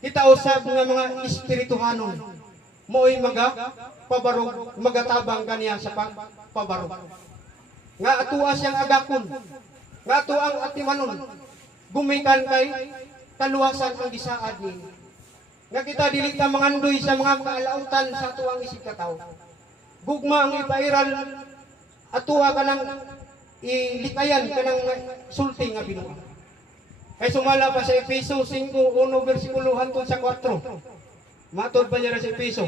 kita usab nga mga espirituhanon mo'y pabarog magatabang kaniya sa pabarog. Nga atua siyang agakon, nga ato ang atimanon, gumikan kay kaluwasan ang gisaad ni. Nga kita dili ta mangandoy sa mga kaalautan sa atuang isig katawo. Gugma ang ipairal atua kanang ilikayan kanang sulti nga Ginoo. Kay sumala pa sa Efeso 5:1 bersikulo hangtod sa 4. Matod pa niya sa Efeso.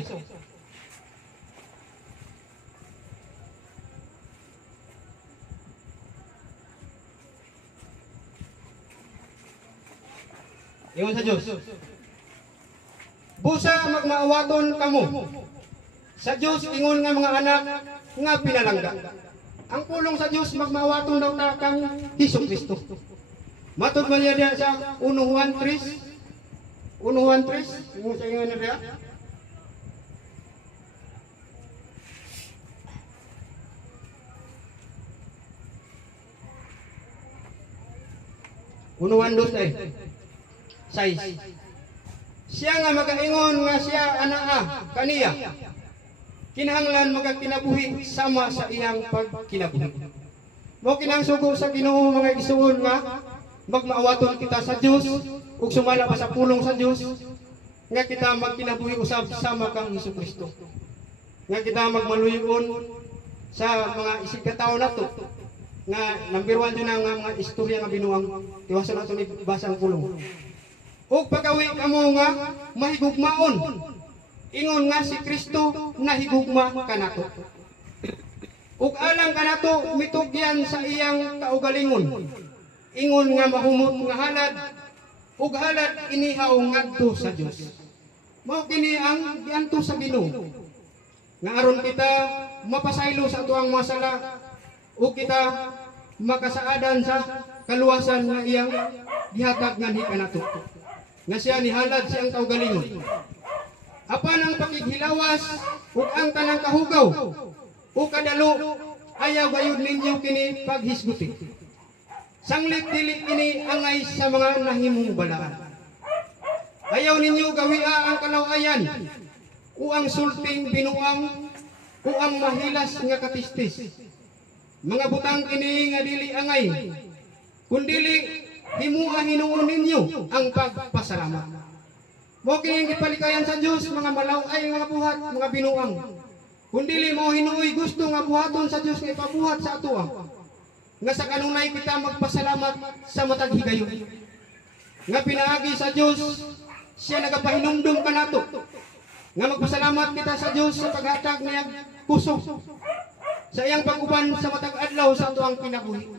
Ingon sa Diyos. Busa magmaawaton kamo. Sa Diyos ingon nga mga anak nga pinalangga. Ang pulong sa Diyos magmaawaton daw ta kang Hesukristo. Matod man niya sa 1 Juan 3. 1 Juan 3, ingon sa ingon niya. Unuhan dos ay 6. Siya nga magaingon nga siya anaa kaniya. Kinahanglan magakinabuhi sama sa iyang pagkinabuhi. Mo kinahangsugo sa Ginoo mga igsuon nga magmaawaton kita sa Dios ug sumala pa sa pulong sa Dios nga kita magkinabuhi usab sama kang Hesukristo. Nga kita magmaluyon sa mga isig katawo nato nga number 1 yun ang mga istorya nga binuang tiwasan nato ni basang pulong. Ug pagawi kamo nga mahigugmaon. Ingon nga si Kristo nahigugma kanato. Ug alang kanato mitugyan sa iyang kaugalingon. Ingon nga mahumot nga halad ug halad inihaw ngadto sa Dios. Mao kini ang gianto sa Ginoo. Nga aron kita mapasaylo sa atuang mga sala ug kita makasaadan sa kaluwasan nga iyang gihatag nganhi kanato. Nga siya nihalad siyang kaugalingon. Apan ang pakighilawas ug ang tanang kahugaw ug kadalo ayaw gayud ninyo kini paghisguti. Sanglit dili kini angay sa mga nahimong balaan. Ayaw ninyo gawia ang kalawayan o ang sulting binuang o ang mahilas nga katistis. Mga butang kini nga dili angay kundili himuha hinuon ninyo ang pagpasalamat. Mo kini gipalikayan sa Dios mga malaway mga buhat mga binuang. Kundili mo hinuoy gusto nga buhaton sa Dios nga ipabuhat sa atoa. Nga sa kanunay kita magpasalamat sa matag higayon. Nga pinaagi sa Dios siya nagapahinumdum kanato. Nga magpasalamat kita sa Dios sa paghatag niya puso sa iyang pag-uban sa matag adlaw sa atoang kinabuhi.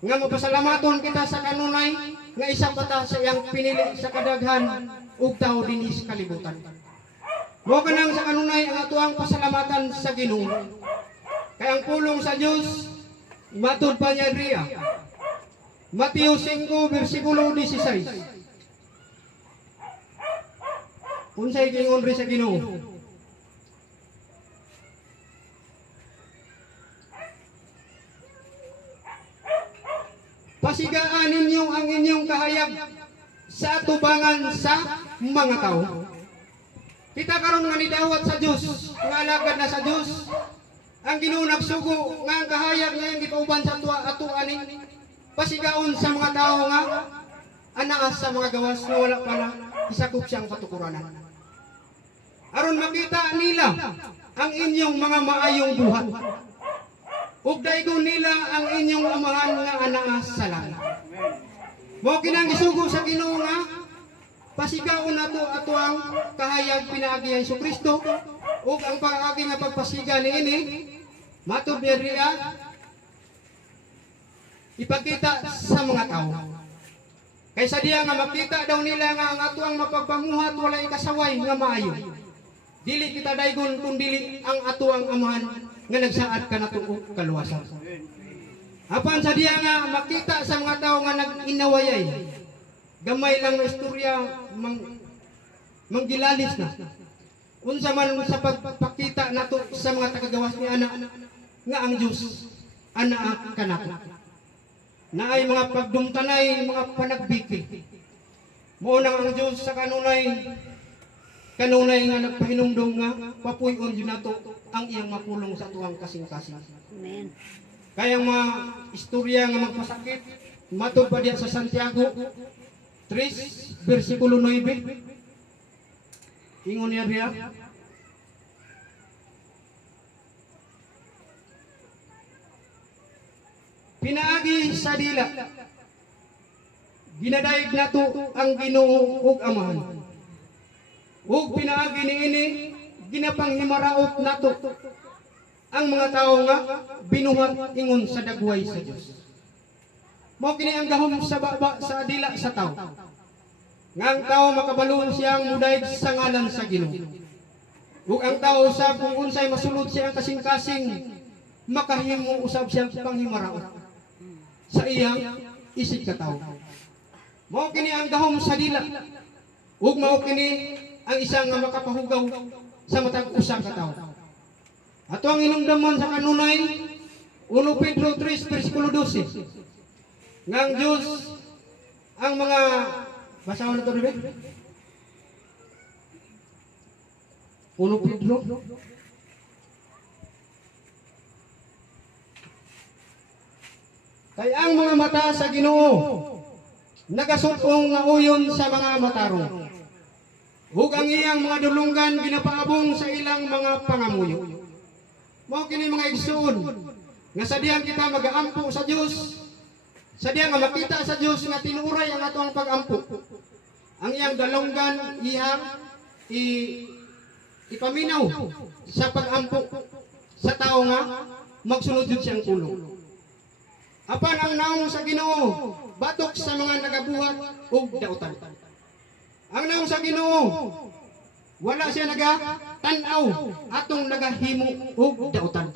Nga mapasalamaton kita sa kanunay nga isa pata sa iyang pinili sa kadaghan ug tao dinhi sa kalibutan. Mo kanang sa kanunay ang atuang pasalamatan sa Ginoo. Kay ang pulong sa Dios matud pa niya riya. Mateo 5 bersikulo 16. Unsay gingon ri sa Ginoo? Pasigaan ninyo ang inyong kahayag sa atubangan sa mga tao. Kita karon nga nidawat sa Dios, nga alagad na sa Dios. Ang Ginoo nagsugo nga ang kahayag nga gipauban sa ato ani pasigaon sa mga tao nga anaas sa mga gawas nga wala pa na isakop siyang katukuranan. Aron makita nila ang inyong mga maayong buhat. Ug daygon nila ang inyong amahan nga anaas sa langit. Mo kinang isugo sa Ginoo nga pasigaon nato ato ang kahayag pinaagi ni Hesukristo ug ang pag-agi nga pagpasiga niini matud riya ipakita sa mga tao. Kaysa diya nga makita daw nila nga ang ato ang mapagpamuhat walay kasaway nga maayo. Dili kita daygon kundi ang ato ang amahan nga nagsaad kanato og kaluwasan. Apan sa diya nga makita sa mga tao nga nag-inawayay. Gamay lang na istorya manggilalis na. Unsa man sa pagpakita nato sa mga tagagawas ni ana nga ang Dios ana kanato. Naay mga pagdumtanay, mga panagbiki. Mao nang ang Dios sa kanunay nga nagpahinumdum nga papuy-on yun nato ang iyang mapulong sa tuwang kasing-kasing. Amen. Kaya mga istorya nga magpasakit, matod pa diya sa Santiago 3, versikulo 9. Ingon niya diya, pinaagi sa dila, ginadayeg nato ang Ginoo ug Amahan. Ug pinaagi niini ginapanghimaraot nato ang mga tao nga binuhat ingon sa dagway sa Dios. Mao kini ang gahom sa baba sa dila sa tao. Nga ang tao makabalon siyang mudayeg sa ngalan sa Ginoo. Ug ang tao usab kung unsay masulod siya ang kasing-kasing makahimo usab siyang panghimaraot sa iyang isig ka tao. Mao kini ang gahom sa dila. Ug mao kini ang isang nga makapahugaw sa matag usa ka tawo. Ato ang hinungdaman sa kanunay 1 Pedro 3 versikulo 12. Nga ang Dios ang mga basahon nato dibe? 1 Pedro kay ang mga mata sa Ginoo nagasutong nga uyon sa mga matarong. Ug ang iyang mga dulunggan ginapaabong sa ilang mga pangamuyo. Mao kini mga igsoon nga sadihan kita mag-aampo sa Dios, sadihan nga makita sa Dios nga tinuray ang atong pag-ampo. Ang iyang dalunggan iyang ipaminaw sa pag-ampo sa tao nga magsunod jud siyang kulong. Apan ang naong sa Ginoo batok sa mga nagabuhat ug dautan. Ang naong sa Ginoo wala siya naga-tan-aw atong nagahimo ug dautan.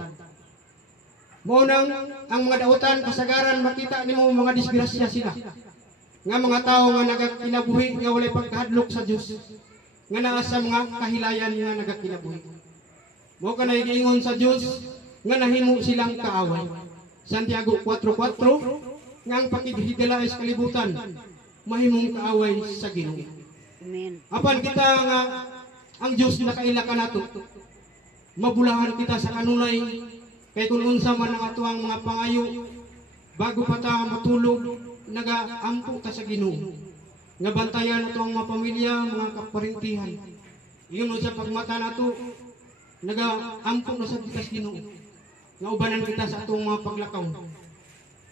Mao nang ang mga dautan kasagaran makita nimo mga disgrasya sila. Nga mga tao nga nagakinabuhi nga walay pagkahadlok sa Dios. Nga naa sa mga kahilayan nga nagakinabuhi. Mao kanay giingon sa Dios nga nahimo silang kaaway. Santiago 4:4 nga ang pakighigalay sa kalibutan mahimong kaaway sa Ginoo. Amen. Apan kita nga ang Dios nakaila ka nato. Mabulahan kita sa kanunay kay kung unsa man ang atuang mga pangayo bago pa ta matulog nagaampo ta sa Ginoo. Nga bantayan nato ang mga pamilya, mga kaparintihan. Iyon sa pagmata nato nagaampo na sa kita sa Ginoo. Nga ubanan kita sa atong mga paglakaw.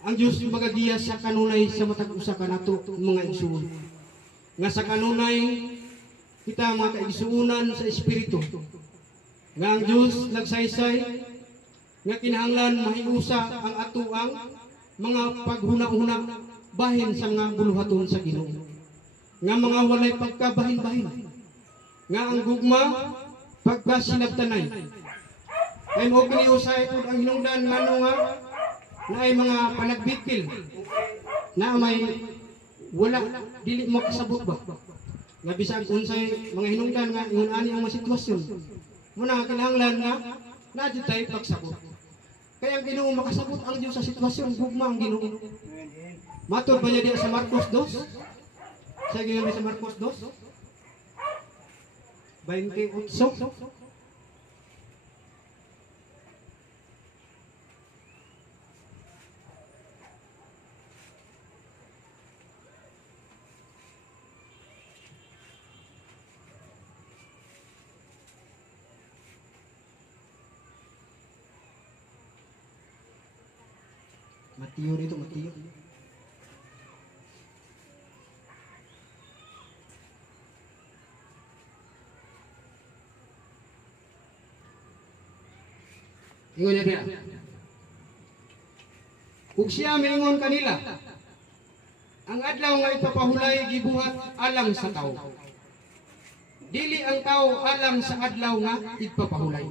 Ang Dios magagiya sa kanunay sa matag usa ka nato mga igsoon. Nga sa kanunay kita mga kaigsuunan sa espiritu. Nga ang Dios nagsaysay nga kinahanglan mahiusa ang atuang mga paghuna-huna bahin sa mga buluhaton sa Ginoo. Nga mga walay pagkabahin-bahin. Nga ang gugma pagkasinabtanay. Kay mo kiniusay pud ang hinungdan ngano nga na ay mga panagbitil na may wala dili mo kasabot ba nga bisag unsay mga hinungdan nga ingon ani ang mga sitwasyon mo na kinahanglan nga nadyo tay pagsabot kaya ang Ginoo makasabot ang Dios sa sitwasyon gugma ang Ginoo. Matud ba niya sa Marcos 2 sa giyon sa Marcos 2 28. Mateo dito, Mateo. Ingon niya diya. Ug siya mingon kanila, ang adlaw nga ipapahulay gibuhat alang sa tao. Dili ang tao alang sa adlaw nga ipapahulay.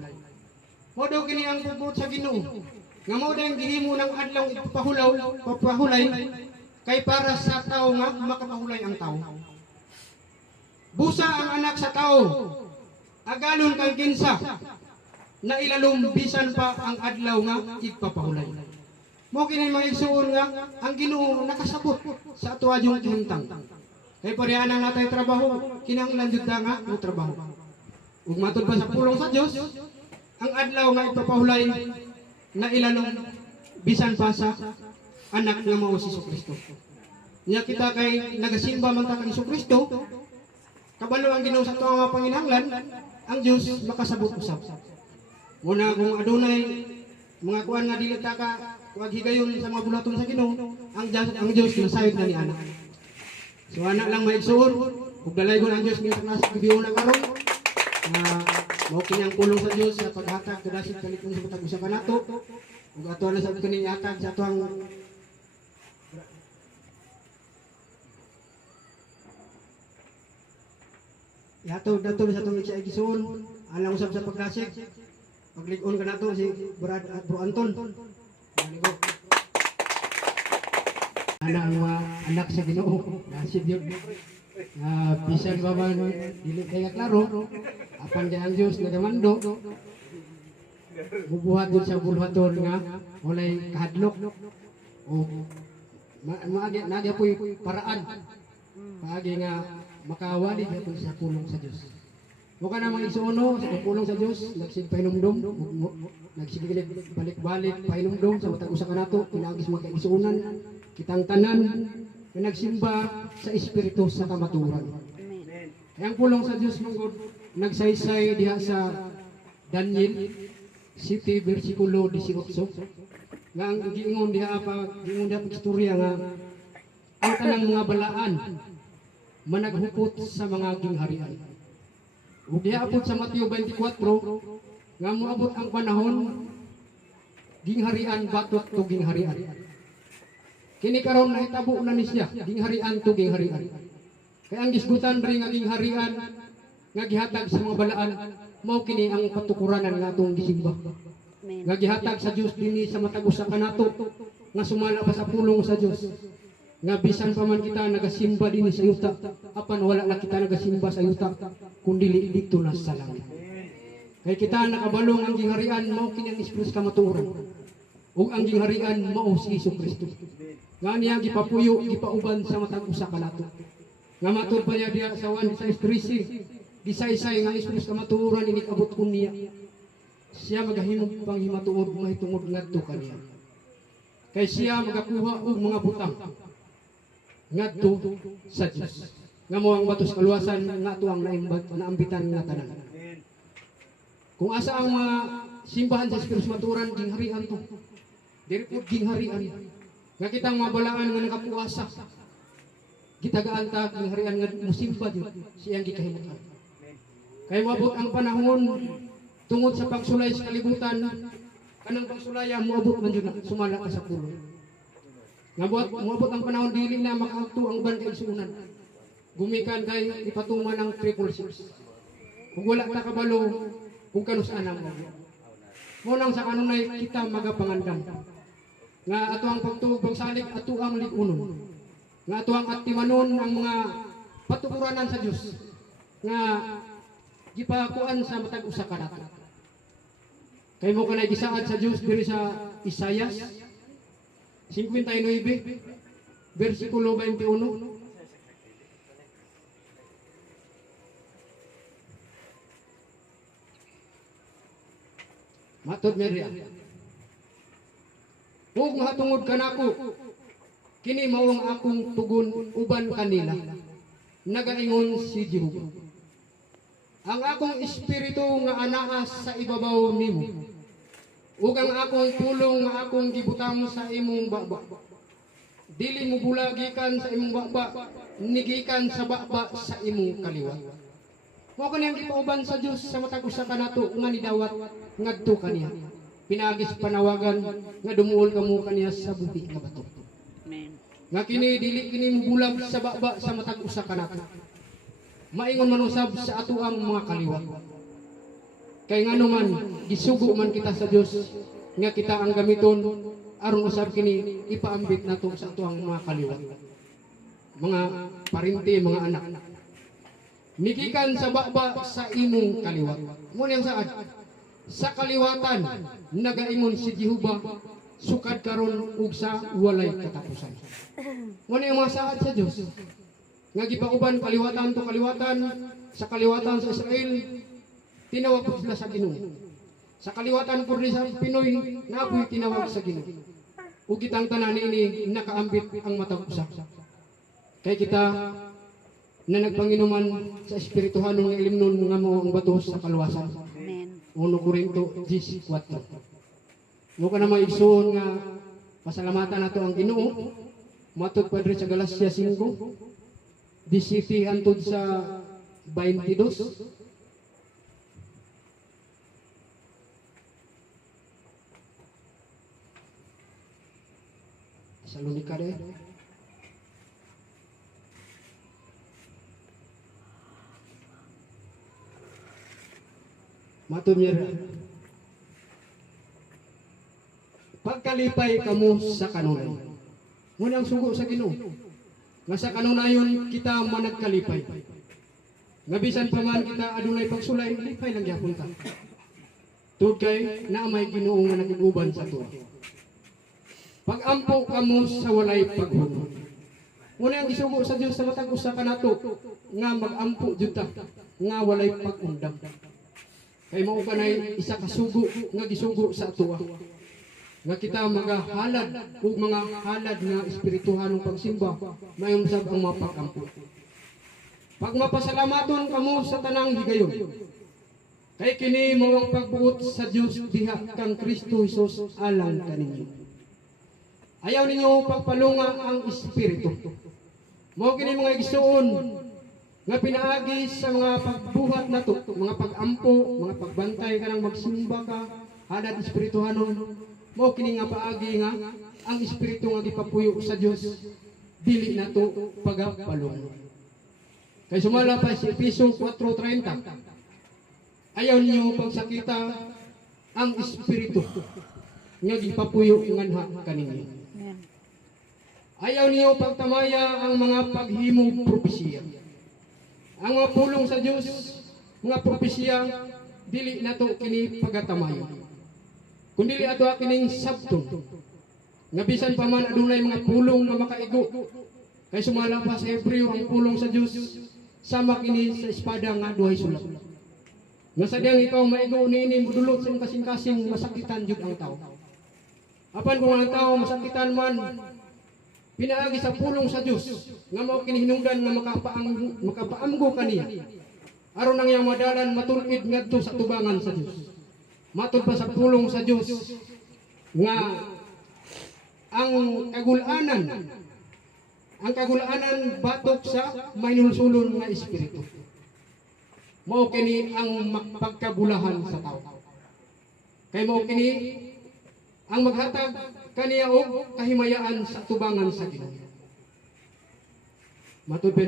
Mo daw kini ang pugod sa Ginoo. Nga mo dang gihimo ng adlaw ipapahulay kay para sa tao nga makapahulay ang tao. Busa ang anak sa tao, agalon kay kinsa na ilalom bisan pa ang adlaw nga ipapahulay. Mo kini mga igsuon nga ang Ginoo nakasabot sa atuwa yung hintang. Kay parehas ang natay trabaho, kinahanglan jud ta nga mo trabaho. Ug matud pa sa pulong sa Dios, ang adlaw nga ipapahulay na ilalong bisan pa sa anak nga mao si Kristo. Nya kita kay nagasimba man ta kang Kristo, kabalo ang Ginoo sa tuwa nga panginahanglan, ang Dios makasabot usab. Muna kung adunay mga kuan nga dili ta ka wag higayon sa mga bulaton sa Ginoo, ang Dios nasayod na ni anak. So anak lang maigsuon, ug dalaygon ang Dios nga nas gibiyon na karon. Mao kinyang pulong sa Dios sa paghatag kadasig kalikon sa matag usa kanato. Ug ato na sa kini ihatag sa atuang Yato dato sa tong sa igisuon, alang usab sa pagdasig. Paglig-on ka nato si Brad at Bro Anton. Maligo. Ana ang mga anak sa Ginoo, nasib yun. Bisan ba man dili kaya klaro, apan di ang Dios nagamando. Bubuhat din sa bulhaton nga walay kahadlok. O maagi po'y paraan. Paagi nga makawali gyapon sa pulong sa Dios. Mukha namang isuuno sa pulong sa Dios, nagsigpahinumdom, nagsigilig balik-balik pahinumdom sa matag usa kanato, pinagis mga kaisuunan, kitang tanan nga nagsimba sa espiritu sa kamaturan. Kaya ang pulong sa Dios mungod nagsaysay diha sa Daniel City versikulo 18 nga ang giingon diha pa istorya nga ang tanang mga balaan managhupot sa mga gingharian. Ug diapot sa Mateo 24 nga moabot ang panahon gingharian batot to gingharian. Kini karon nahitabo na ni siya gingharian to gingharian. Kaya ang gisgutan ri nga gingharian nga gihatag sa mga balaan mao kini ang patukuranan nga atong gisimba. Nga gihatag sa Dios dinhi sa matag usa kanato nga sumala pa sa pulong sa Dios. Nga bisan pa man kita nagasimba din sa yuta, apan wala na kita nagasimba sa yuta, kundi dito na sa langit. Kaya kita nakabalong ang gingharian mao kini ang Espiritu kamatuoran. Ug ang gingharian mao si Kristo. Nga niya gipapuyo, gipauban sa matag usa kanato. Nga matud pa niya diya sa 1:13, gisaysay nga Espiritu kamatuoran ini abot kun niya. Siya magahimog pang himatuod mahitungod ngadto kaniya. Kay siya magakuha og mga butang ngadto sa Dios. Nga mo ang batos kaluwasan nga tuang naambitan nga tanan. Kung asa ang mga simbahan sa Espiritu Maturan gingharian to. Diri po gingharian. Nga kitang mga balaan nga nakapuasa. Gitagaan ta gingharian nga musimba Dios siyang gikahimutan. Kay moabot ang panahon tungod sa pagsulay sa kalibutan kanang pagsulaya moabot man jud sumala ka sa pulong. Nga moabot ang panahon dili na makaadto ang uban kay isunan. Gumikan kay ipatuman ng 666. Kung wala ta kabalo kung kanus-an ang mo nang sa kanunay kita magapangandam. Nga ato ang pagtuog pagsalig ato ang ligunon. Nga ato ang atimanon ang mga patukuranan sa Dios. Nga gipakuan sa matag usa ka nato. Kay mo kanay gisaad sa Dios diri sa Isaias 59 versikulo 21. Matod Maria. Ug mahatungod kanako kini mao ang akong tugon uban kanila. Nagaingon si Jehova. Ang akong espiritu nga anaa sa ibabaw nimo. Ug ang akong pulong nga akong gibutang sa imong baba. Dili mo bulagikan sa imong baba, nigikan sa baba sa imong kaliwa. Mao kani ang gipauban sa Dios sa matag usa kanato nga nidawat ngadto kaniya. Pinagis panawagan nga dumuol kamo kaniya sa buhi nga bato. Amen. Nga kini dili kini mubulag sa baba sa matag usa kanato. Maingon man usab sa ato ang mga kaliwa. Kay ngano man gisugo man kita sa Dios nga kita ang gamiton aron usab kini ipaambit nato sa ato ang mga kaliwa. Mga parinti, mga anak. Nigikan sa baba sa imong kaliwa. Mo niyang saad. Sa kaliwatan nagaingon si Jehova sukad karon ug sa walay katapusan. Mo niyang mga saad sa Dios. nga gipauban kaliwatan to kaliwatan sa kaliwatan sa Israel, tinawag po sila sa Ginoo. Sa kaliwatan po rin sa Pinoy, napoy tinawag sa Ginoo. Ug kitang tanan ini nakaambit ang matag usa. Kay kita na nagpanginuman sa espirituhan ng ilimnon nga mo ang bato sa kalwasan. Amen. 1 Corinto 10:4. Mo ka na maigsoon nga pasalamatan nato ang Ginoo. Matud pa diri sa Galacia 5:17 antud sa 22. Salonika deh. Matud niya, pagkalipay kamo sa kanunay. Muna ang sugo sa Ginoo. Nga sa kanunayon kita managkalipay. Nga bisan pa man kita adunay pagsulay, lipay lang gyapon ka. Tungod kay naa may Ginoo nga nagiguban sa tuwa. Pag-ampo kamo sa walay paghunong. Muna ang isugo sa Dios sa matag usa kanato nga mag-ampo jud ta nga walay pag-undang. Kay mao kanay isa ka sugo nga gisugo sa atuwa. Nga kita magahalad ug mga halad nga espirituhanong pagsimba mayon sab ang mapag-ampo. Pag mapasalamaton kamo sa tanang higayon. Kay kini mao ang pagbuot sa Dios diha kang Kristo Hesus alang kaninyo. Ayaw ninyo pagpalunga ang espiritu. Mao kini mga igsoon nga pinaagi sa mga pagbuhat nato, mga pag-ampo, mga pagbantay kanang magsimba ka, halad espirituhanon. Mao kini nga paagi nga ang espiritu nga gipapuyo sa Dios dili nato pagapalunga. Kay sumala pa si Efeso 4:30. Ayaw ninyo pagsakita ang espiritu nga gipapuyo nganha kaninyo. Ayaw niyo pagtamaya ang mga paghimong propesiya. Ang mga pulong sa Dios, mga propesiya, dili nato kini pagatamayo. Kundi ato kining sabton. Nga bisan pa man adunay mga pulong nga makaigo. Kay sumala pa sa Hebreo ang pulong sa Dios sama kini sa espada nga duhay sulak. Nga sadyang ikaw maigo niini mudulot sa kasing-kasing masakitan jud ang tao. Apan kung ang tao masakitan man, pinaagi sa pulong sa Dios nga mao kini hinungdan nga makapaamgo kaniya aron ang iyang madalan matulid ngadto sa tubangan sa Dios. Matud pa sa pulong sa Dios nga ang kagulanan batok sa mahinulsulon nga espiritu. Mao kini ang pagkabulahan sa tao. Kay mao kini ang maghatag kaniya og kahimayaan sa tubangan sa Ginoo. Matud pa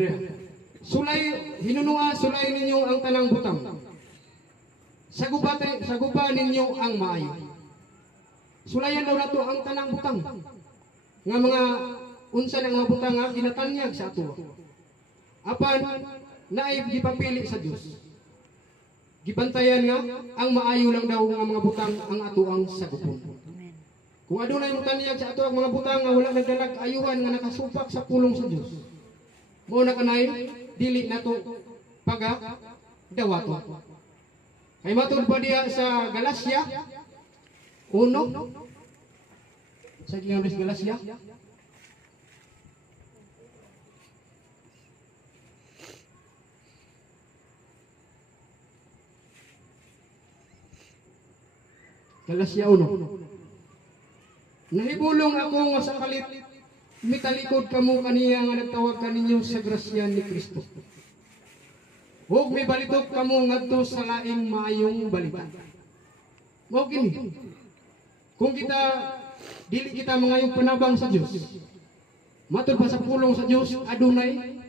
sulay ninyo ang tanang butang. Saguba ninyo ang maayo. Sulayan daw nato ang tanang butang. Nga mga unsa ng mga butang nga ginatanyag sa ato. Apan naay gipapili sa Dios. Gibantayan nga ang maayo lang daw nga mga butang ang ato ang sagupon. Kung adunay mong tanyag sa ato ang mga butang nga wala nagdalag ayuhan nga nakasupak sa pulong sa Dios. Mao na kanay dili nato dawaton. Kay matud pa diha sa Galacia 1 sa English Galacia Galacia 1. Nahibulong ako nga sa kalit mitalikod kamo kaniya nga nagtawag kaninyo sa grasya ni Kristo. Huwag may balitok kamo ngadto sa laing maayong balita. Mao kini. Kung kita dili kita mangayong panabang sa Dios. Matud pa sa pulong sa Dios adunay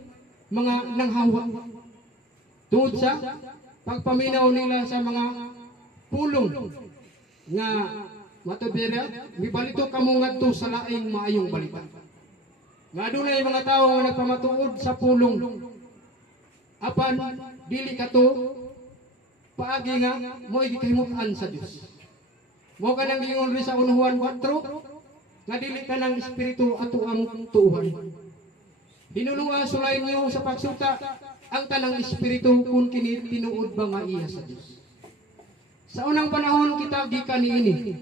mga nanghawa. Tungod sa pagpaminaw nila sa mga pulong nga matubira, mibalitok kamo ngadto sa laing maayong balita. Nga adunay mga tawo nga nagpamatuod sa pulong. Apan dili kato paagi nga mo'y gikahimutan sa Dios. Mo kanang giingon ri sa 1 Juan 4 nga dili ka ng espiritu ato ang tuuhan. Hinulunga sulay niyo sa pagsuta ang tanang espiritu kung kini tinuod ba nga iya sa Dios. Sa unang panahon kita gikan niini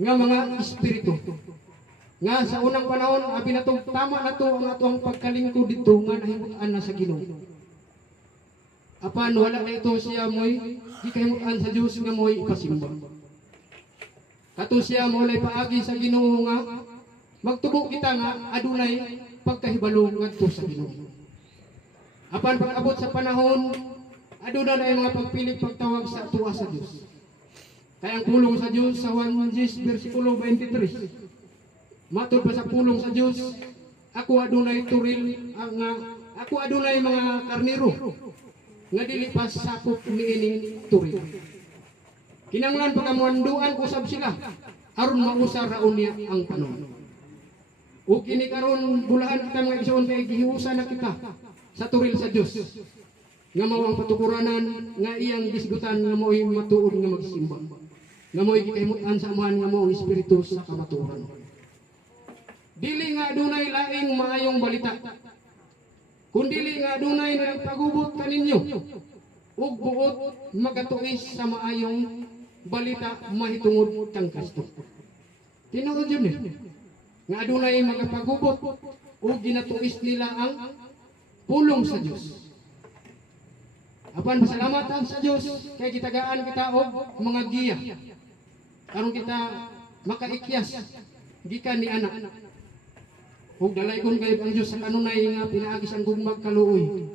nga mga espiritu. Nga sa unang panahon abi na to tama na to ang atong pagkalingkod dito nga nahimut-an na sa Ginoo. Apan wala na ito siya moy gikahimut-an sa Dios nga moy ipasimba. Kato siya mo lay paagi sa Ginoo nga magtubo kita nga adunay pagkahibalo ngadto sa Ginoo. Apan pag-abot sa panahon aduna na mga pagpili pagtawag sa tuwa sa Dios. Kaya ang pulong sa Dios sa 1 versikulo 23. Matod pa sa pulong sa Dios, ako adunay turil nga ako adunay mga karnero nga dili pa sakop niining turil. Kinanglan pagamuanduan usab sila aron mausar raon niya ang panahon. O kini karon bulahan kita mga igsoon kay gihiusa na kita sa turil sa Dios. Nga mao ang patukuranan nga iyang gisgutan nga mo'y matuod nga magsimba. Nga mo'y gikahimut-an sa amahan nga mo'ng espiritu sa kamatuoran. Dili nga adunay laing maayong balita. Kun dili nga adunay nagpagubot kaninyo ug buot magatuis sa maayong balita mahitungod kang Kristo. Tinuod yun nga adunay magpagubot ug ginatuis nila ang pulong sa Dios. Apan pasalamatan sa Dios kay gitagaan kita og mga giya. Aron kita makaikyas gikan ni anak. Ug dalaygon kay ang Dios sa kanunay nga pinaagis ang gugmag kaluoy.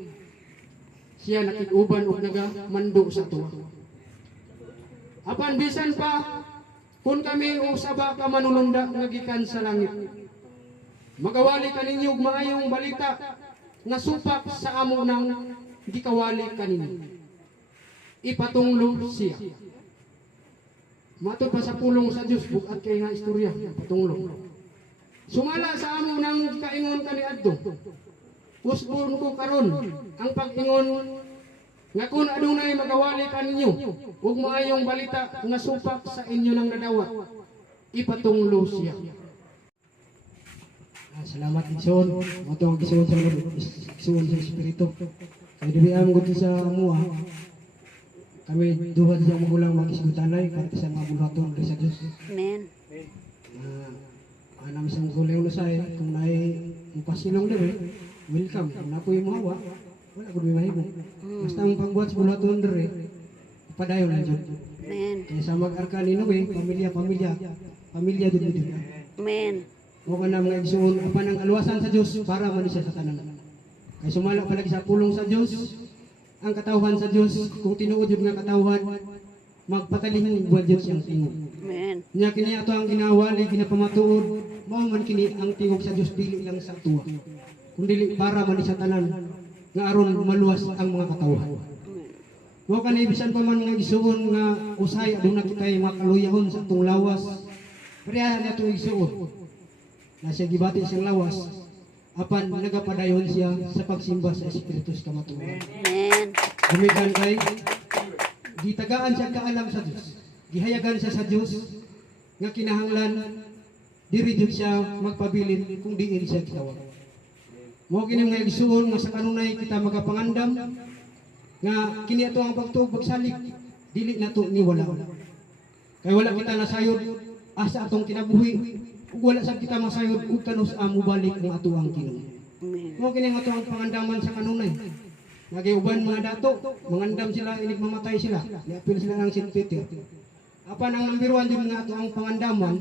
Siya nakig-uban og nagamando sa tuwa. Apan bisan pa kun kami usaba ka manulunda nga gikan sa langit. Magawali kaninyo og maayong balita nga supak sa amo nang gikawali kaninyo. Ipatunglo siya. Matod pa sa pulong sa Dios bukat kay nga istorya patunglo. Sumala sa amo nang kaingon kaniadto. Usbon ko karon ang pag-ingon nga kun adunay magawali kaninyo ug maayong balita nga supak sa inyo nang nadawat. Ipatunglo siya. Salamat igsoon. Moto ang igsoon sa igsoon sa espiritu. Kay dibi am gud sa amuha. Kami duha sa magulang magisgutanay para sa mga bulaton sa Dios. Amen. Anam isang gulew na say kung naay mupasilong dire, welcome. Kung napoy mohawa, wala gud may mahimo. Basta ang pagbuhat sa bulaton dire, padayon lang jud. Amen. Kaya sa mag-arka ni Noe, pamilya jud dito. Amen. O ka na mga igsoon, apan ang alwasan sa Dios para man siya sa tanan. Kay sumala palagi sa pulong sa Dios, ang katawhan sa Dios, kung tinuod yun nga katawhan, magpataling buwan Dios siyang tingog. Amen. Nya kini ato ang ginawali, ginapamatuod, mao man kini ang tingog sa Dios dili lang sa tuwa. Kung dili para man sa tanan, nga aron maluwas ang mga katawhan. Mao kani bisan pa man nga igsuon nga usay aduna kitay mga kaluyahon sa atong lawas. Pareha na itong igsuon. Na siya gibati siyang lawas, apan nagapadayon siya sa pagsimba sa Espiritu sa kamatuoran. Amen. Gumikan kay gitagaan siya kaalam sa Dios. Gihayagan siya sa Dios nga kinahanglan diri jud siya magpabilin kung diin siya gitawag. Mao kini nga igsuon nga sa kanunay kita magapangandam nga kini ato ang pagtuog pagsalig dili nato ni wala. Kay wala kita nasayod asa atong kinabuhi. Ug wala sa kita masayod ug kanus amo balik ang ato ang Ginoo. Amen. Mo kini nga ato ang pangandaman sa kanunay. Nagiuban mga dato, mangandam sila inig mamatay sila. Niapil sila ng St. Peter. Apan ang number 1 din nga ato ang pangandaman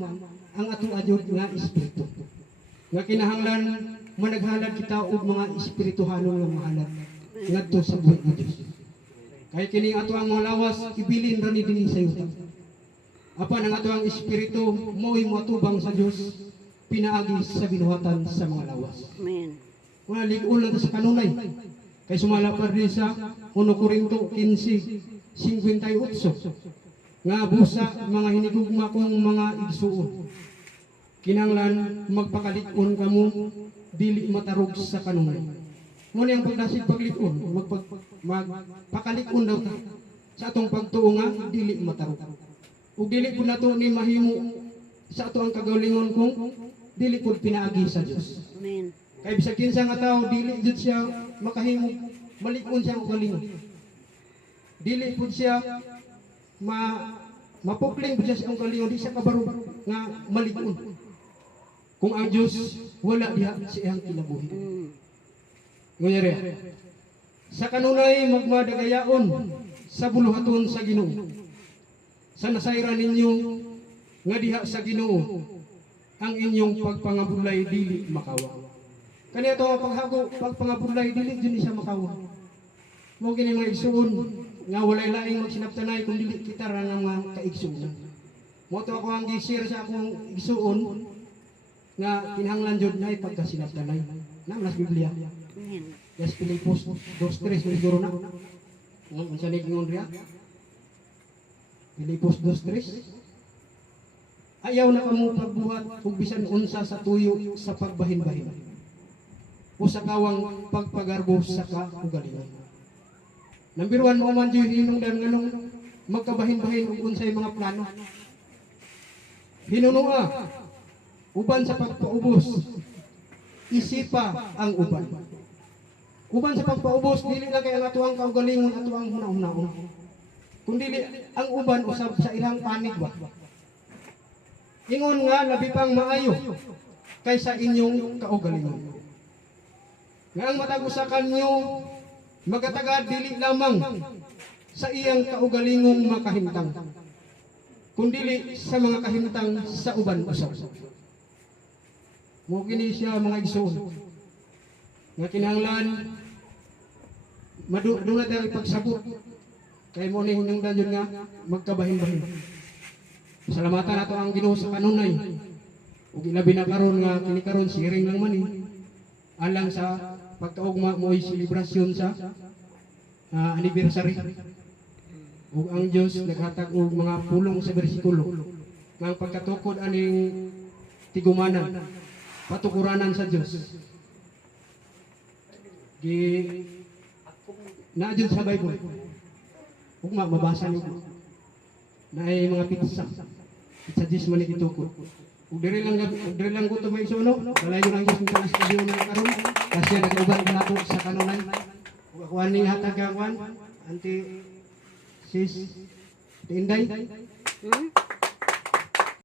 ang ato adjud nga espiritu. Nga kinahanglan managhalad kita og mga espirituhanon nga mahalad ngadto sa buhay nga Dios. Kay kini ato ang mga lawas ibilin ra ni dinhi sa yuta. Apan ang ato ang espiritu mo'y matubang sa Dios pinaagi sa binuhatan sa mga lawas. Amen. Wala lig-on lang sa kanunay. Kay sumala pa rin sa 1 Corinto 15:58 nga busa mga hinigugma kong mga igsuon. Kinanglan magpakalikon kamo dili matarog sa kanunay. Muna ang pagdasig paglikon, magpakalikon daw ta sa atong pagtuo nga dili matarog. Ug dili pud nato ni mahimo sa ato ang kagalingon kung dili pud pinaagi sa Dios. Amen. Kay bisag kinsa nga tawo dili jud siya makahimo malig-on siya og galingon. Dili pud siya mapukling pud siya sa galingon, di siya kabaro nga malig-on. Kung ang Dios wala diha sa iyang kinabuhi. Ngoyere. Sa kanunay magmadagayaon sa buluhaton sa Ginoo. Sa nasayran ninyo nga diha sa Ginoo ang inyong pagpangabulay dili makawa. Kaniya to pagpangabulay dili dili siya makawa. Mo kini mga igsuon nga walay laing magsinabtanay kung dili kita ra nga mga kaigsuon. Mo to ako ang gi-share sa akong igsuon nga kinahanglan jud nay pagkasinabtanay. Nang Biblia. Yes, Pilipos 2:3 siguro na. Ang unsa ni gingon riya? Pilipos 2:3. Ayaw na kamo pagbuhat ug bisan unsa sa tuyo sa pagbahin-bahin. O sa kawang pagpagarbo sa kaugalingon. Nambiruan mo man jud hinungdan nganong magkabahin-bahin ug unsay mga plano. Hinunua uban sa pagpaubos. Isipa ang uban. Uban sa pagpaubos, dili na kay ang atuang kaugalingon, atuang hunahunahon. Kundi ang uban usab sa ilang panig ba. Ingon nga labi pang maayo kaysa inyong kaugalingon. Nga ang matag usa kanyo magatagad dili lamang sa iyang kaugalingong makahimtang, kundi sa mga kahimtang sa uban usab. Mo kini siya mga igsoon nga kinahanglan maduna tayo ipagsabot kay mo ni hinungdan yun nga magkabahin-bahin. Salamatan nato ang Ginoo sa kanunay ug ilabi na karon nga kini karon siring lang man alang sa pagkaugma mo'y selebrasyon sa anniversary. Ug ang Dios naghatag og mga pulong sa bersikulo nga pagkatukod aning tigumanan patukuranan sa Dios. Naadyon sa Bible. Ug mabasa niyo. Naay mga pitsa. Pitsa Dios man itukod. Ug diri lang ko to may suno. Walayo lang Dios ng taas kabiyo na karon. Kasi nag-uban nato sa kanunay. Ug ako ani hatag kwan anti sis Tinday.